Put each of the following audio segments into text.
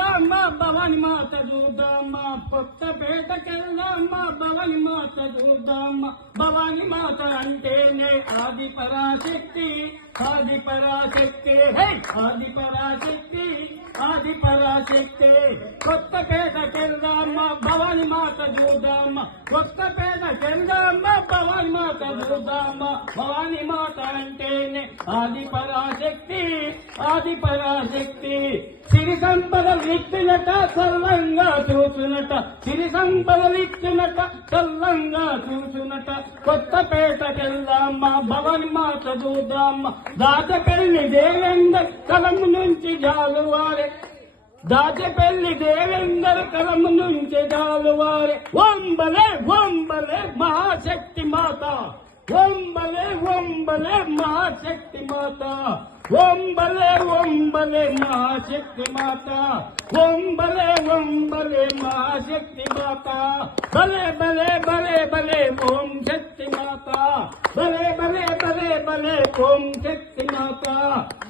భవాని మాత చూద్దామా? కొత్తపేటకెళ్దామా భవాని మాత చూద్దామా? భవాని మాత అంటేనే ఆది పరాశక్తి ఆది పరాశక్తి. హే ఆది పరాశక్తి ఆది పరాశక్తి. కొత్తపేటకెళ్దామా భవాని మాత చూద్దామా? కొత్తపేటకెళ్దామా భవాని మాత చూద్దామా? భవాని మాత అంటేనే ఆది పరాశక్తి ఆది పరాశక్తి. సంపద విత్తినట సల్లంగా చూసునట సిరి సంపద విత్తినట సల్లంగా చూచునట కొత్తపేటకెళ్దామా భవని మాత చూద్దామా. దాచపల్లి దేవేందర్ కలం నుంచి జాలువారే. దాచపల్లి దేవేందర్ కలం నుంచి జాలువారే. వంబలే వంబలే మహాశక్తి మాత. వంబలే వంబలే మహాశక్తి మాత. వంబలే వంబలే మహాశక్తి మాత. వంబలే వంబలే మహాశక్తి మాత. భలే భలే భలే భలే ఓం శక్తి మాత. భలే భలే భలే భలే ఓం శక్తి మాత.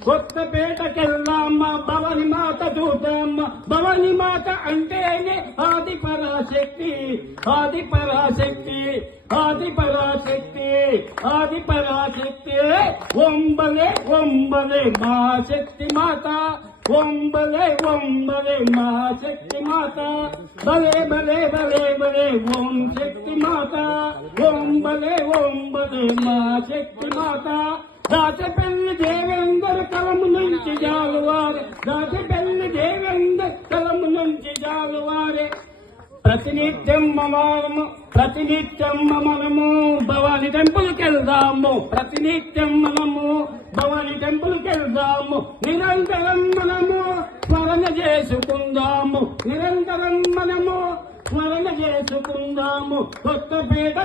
కొత్తపేటకెళ్దామా భవని మాత చూద్దామా. భవని మాత అంటేనే ఆది పరాశక్తి ఆది పరాశక్తి ఆది పరాశక్తి ఆది పరాశక్తి ఒంబలే ఒంబలే మా శక్తి మాత ఒంబలే ఒంబలే మా శక్తి మాత భలే భలే భలే భలే ఓం శక్తి మాత ఒంబలే ఒంబలే మా శక్తి మాత దాచపల్లి దేవేందర్ కలము నుంచి జాలువారే దాచపల్లి దేవేందర్ ప్రతినిత్యం మనము ప్రతినిత్యం మనము భవాని టెంపుల్కి వెళ్దాము ప్రతినిత్యం మనము భవాని టెంపుల్కి వెళ్దాము నిరంతరం మనము స్మరణ చేసుకుందాము నిరంతరం మనము స్మరణ చేసుకుందాము కొత్త కొత్తపేట